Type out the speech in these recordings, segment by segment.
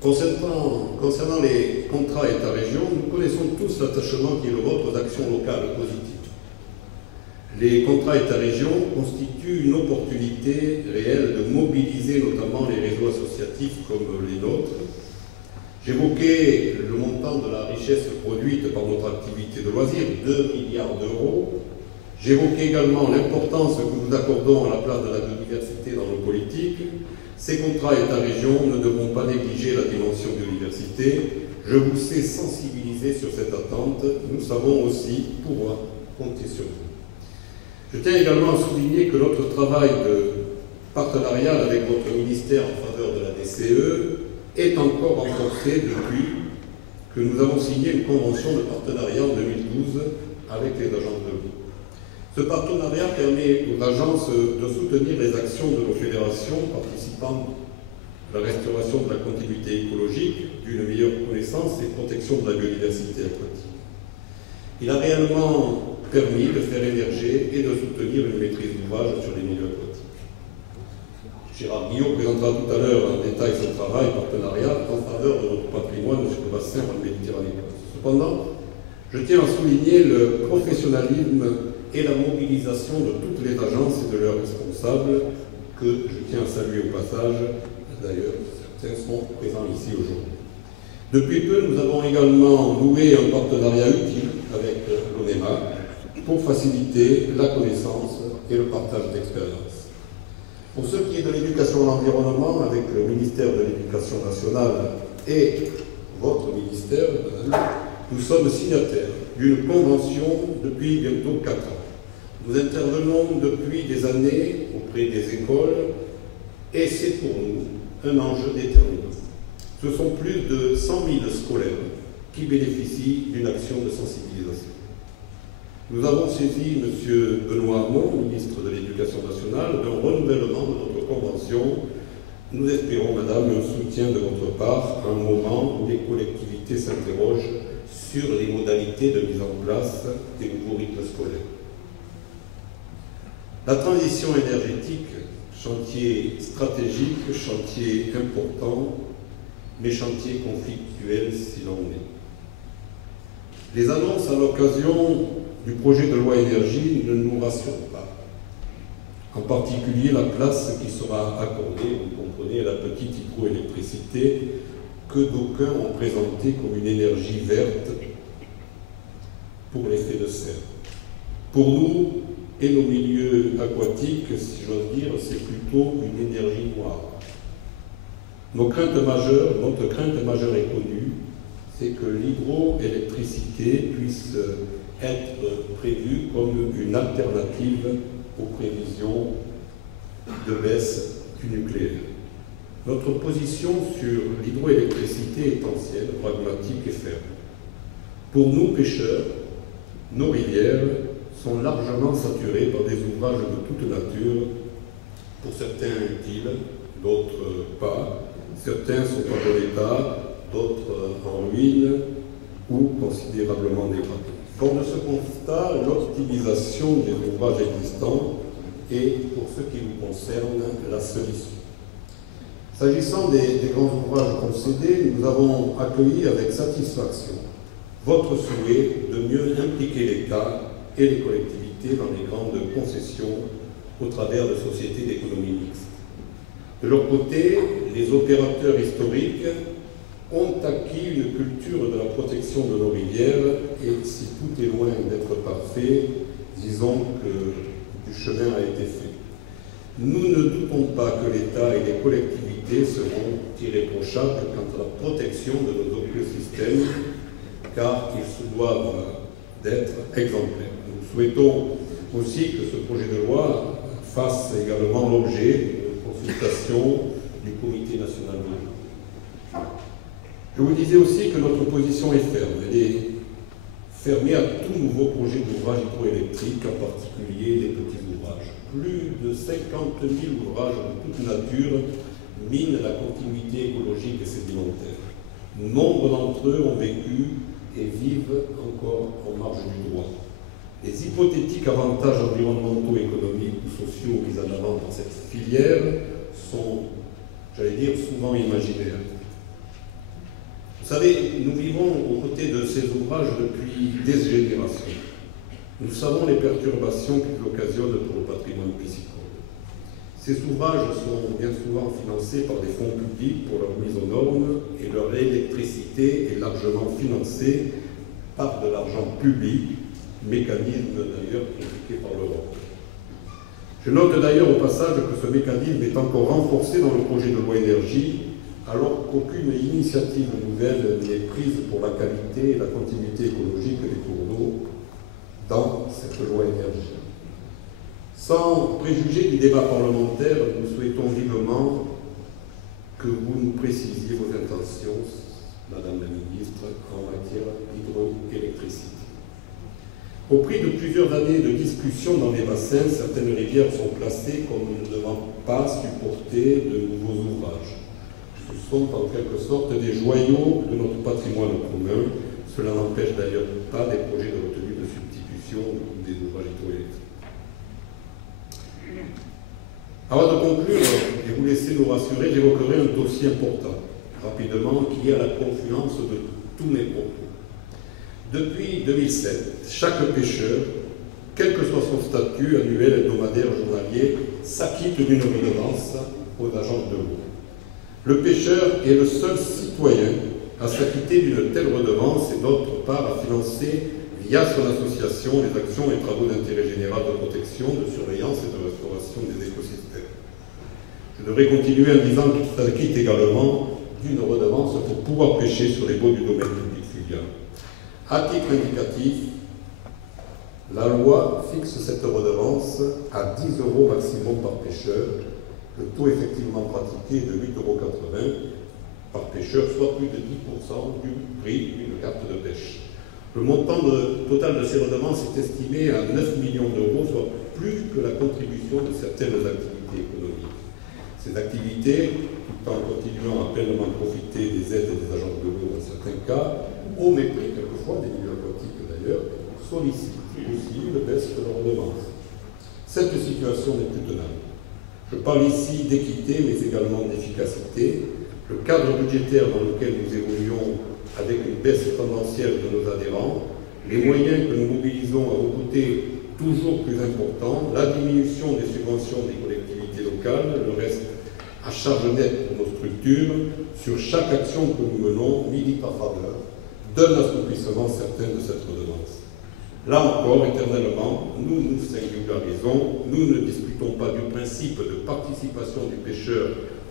Concernant les contrats État-région, nous connaissons tous l'attachement qui est le vôtre aux actions locales positives. Les contrats État-région constituent une opportunité réelle de mobiliser notamment les réseaux associatifs comme les nôtres. J'évoquais le montant de la richesse produite par notre activité de loisirs, 2 milliards d'euros. J'évoquais également l'importance que nous accordons à la place de la biodiversité dans nos politiques. Ces contrats État-région ne devront pas négliger la dimension biodiversité. Je vous sais sensibiliser sur cette attente. Nous savons aussi pouvoir compter sur vous. Je tiens également à souligner que notre travail de partenariat avec votre ministère en faveur de la DCE est encore renforcé depuis que nous avons signé une convention de partenariat en 2012 avec les agences de l'eau. Ce partenariat permet aux agences de soutenir les actions de nos fédérations participant à la restauration de la continuité écologique, d'une meilleure connaissance et protection de la biodiversité aquatique. Il a réellement permis de faire émerger et de soutenir une maîtrise d'ouvrage sur les milieux aquatiques. Gérard Guillot présentera tout à l'heure en détail son travail partenariat en faveur de notre patrimoine sur le bassin en Méditerranée. Cependant, je tiens à souligner le professionnalisme et la mobilisation de toutes les agences et de leurs responsables, que je tiens à saluer au passage. D'ailleurs, certains sont présents ici aujourd'hui. Depuis peu, nous avons également noué un partenariat utile avec l'ONEMA pour faciliter la connaissance et le partage d'expériences. Pour ce qui est de l'éducation et de l'environnement, avec le ministère de l'Éducation nationale et votre ministère, nous sommes signataires d'une convention depuis bientôt 4 ans. Nous intervenons depuis des années auprès des écoles et c'est pour nous un enjeu déterminant. Ce sont plus de 100 000 scolaires qui bénéficient d'une action de sensibilisation. Nous avons saisi M. Benoît Hamon, ministre de l'Éducation nationale, d'un renouvellement de notre convention. Nous espérons, Madame, un soutien de votre part à un moment où les collectivités s'interrogent sur les modalités de mise en place des nouveaux rythmes scolaires. La transition énergétique, chantier stratégique, chantier important, mais chantier conflictuel s'il en est. Les annonces à l'occasion du projet de loi énergie ne nous rassurent pas. En particulier la place qui sera accordée, vous comprenez, à la petite hydroélectricité que d'aucuns ont présentée comme une énergie verte pour l'effet de serre. Pour nous et nos milieux aquatiques, si j'ose dire, c'est plutôt une énergie noire. Notre crainte majeure est connue, c'est que l'hydroélectricité puisse être prévue comme une alternative aux prévisions de baisse du nucléaire. Notre position sur l'hydroélectricité est ancienne, pragmatique et ferme. Pour nous, pêcheurs, nos rivières sont largement saturées par des ouvrages de toute nature, pour certains utiles, d'autres pas. Certains sont en bon état, d'autres en ruine ou considérablement dégradés. Fort de ce constat, l'optimisation des ouvrages existants est, pour ce qui nous concerne, la solution. S'agissant des grands ouvrages concédés, nous avons accueilli avec satisfaction votre souhait de mieux impliquer l'État et les collectivités dans les grandes concessions au travers de sociétés d'économie mixte. De leur côté, les opérateurs historiques ont acquis une culture de la protection de nos rivières et si tout est loin d'être parfait, disons que du chemin a été fait. Nous ne doutons pas que l'État et les collectivités seront irréprochables quant à la protection de nos écosystèmes, car ils se doivent d'être exemplaires. Nous souhaitons aussi que ce projet de loi fasse également l'objet d'une consultation du Comité national de l'eau. Je vous disais aussi que notre position est ferme. Elle est fermée à tout nouveau projet d'ouvrage hydroélectrique, en particulier les petits ouvrages. Plus de 50 000 ouvrages de toute nature minent la continuité écologique et sédimentaire. Nombre d'entre eux ont vécu et vivent encore en marge du droit. Les hypothétiques avantages environnementaux, économiques ou sociaux mis en avant dans cette filière sont, j'allais dire, souvent imaginaires. Vous savez, nous vivons aux côtés de ces ouvrages depuis des générations. Nous savons les perturbations qu'ils occasionnent pour le patrimoine piscicole. Ces ouvrages sont bien souvent financés par des fonds publics pour leur mise aux normes et leur électricité est largement financée par de l'argent public, mécanisme d'ailleurs critiqué par l'Europe. Je note d'ailleurs au passage que ce mécanisme est encore renforcé dans le projet de loi énergie, alors qu'aucune initiative nouvelle n'est prise pour la qualité et la continuité écologique des cours d'eau dans cette loi énergie. Sans préjuger du débat parlementaire, nous souhaitons vivement que vous nous précisiez vos intentions, Madame la Ministre, en matière d'hydroélectricité. Au prix de plusieurs années de discussions dans les bassins, certaines rivières sont classées comme ne devant pas supporter de nouveaux ouvrages. Ce sont en quelque sorte des joyaux de notre patrimoine commun. Cela n'empêche d'ailleurs pas des projets de retenue de substitution des ouvrages hydroélectriques. Avant de conclure et vous laisser nous rassurer, j'évoquerai un dossier important, rapidement, qui est à la confluence de tous mes propos. Depuis 2007, chaque pêcheur, quel que soit son statut annuel, hebdomadaire, journalier, s'acquitte d'une redevance aux agences de l'eau. Le pêcheur est le seul citoyen à s'acquitter d'une telle redevance et d'autre part à financer via son association les actions et travaux d'intérêt général de protection, de surveillance et de restauration des écosystèmes. Je devrais continuer en disant qu'il s'acquitte également d'une redevance pour pouvoir pêcher sur les baux du domaine public fluvial. À titre indicatif, la loi fixe cette redevance à 10 € maximum par pêcheur. Le taux effectivement pratiqué est de 8,80 € par pêcheur, soit plus de 10% du prix d'une carte de pêche. Le montant total de ces redevances est estimé à 9 millions d'euros, soit plus que la contribution de certaines activités économiques. Ces activités, tout en continuant à pleinement profiter des aides des agences de l'eau dans certains cas, au mépris quelquefois des milieux aquatiques d'ailleurs, sollicitent aussi une baisse de leurs redevances. Cette situation n'est plus tenable. Je parle ici d'équité, mais également d'efficacité. Le cadre budgétaire dans lequel nous évoluons avec une baisse tendancielle de nos adhérents, les moyens que nous mobilisons à vos côtés toujours plus importants, la diminution des subventions des collectivités locales, le reste à charge nette pour nos structures, sur chaque action que nous menons, milite en faveur d'un assouplissement certain de cette redevance. Là encore, éternellement, nous nous singularisons, nous ne discutons pas du principe de participation du pêcheur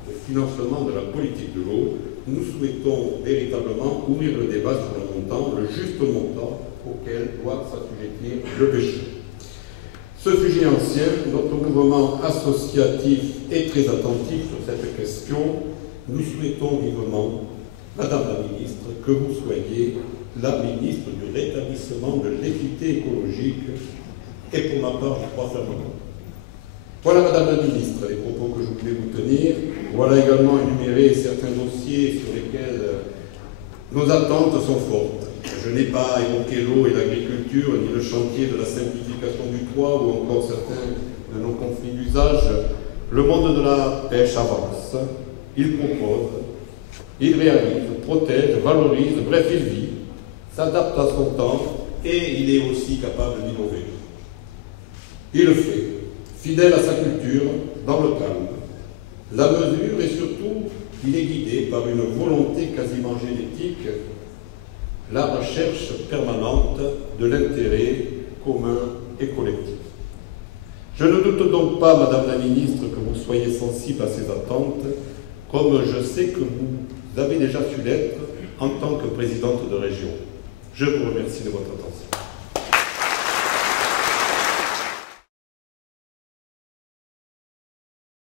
au financement de la politique de l'eau, nous souhaitons véritablement ouvrir le débat sur le montant, le juste montant auquel doit s'assujettir le pêcheur. Ce sujet ancien, notre mouvement associatif est très attentif sur cette question. Nous souhaitons vivement, Madame la Ministre, que vous soyez la ministre du rétablissement de l'équité écologique et pour ma part, je crois fermement. Voilà, Madame la Ministre, les propos que je voulais vous tenir. Voilà également énumérés certains dossiers sur lesquels nos attentes sont fortes. Je n'ai pas évoqué l'eau et l'agriculture, ni le chantier de la simplification du toit, ou encore certains de nos conflits d'usage. Le monde de la pêche avance, il propose, il réalise, protège, valorise, bref, il vit, s'adapte à son temps et il est aussi capable d'innover. Il le fait, fidèle à sa culture, dans le calme, la mesure et surtout, il est guidé par une volonté quasiment génétique, la recherche permanente de l'intérêt commun et collectif. Je ne doute donc pas, Madame la Ministre, que vous soyez sensible à ces attentes, comme je sais que vous avez déjà su l'être en tant que présidente de région. Je vous remercie de votre attention.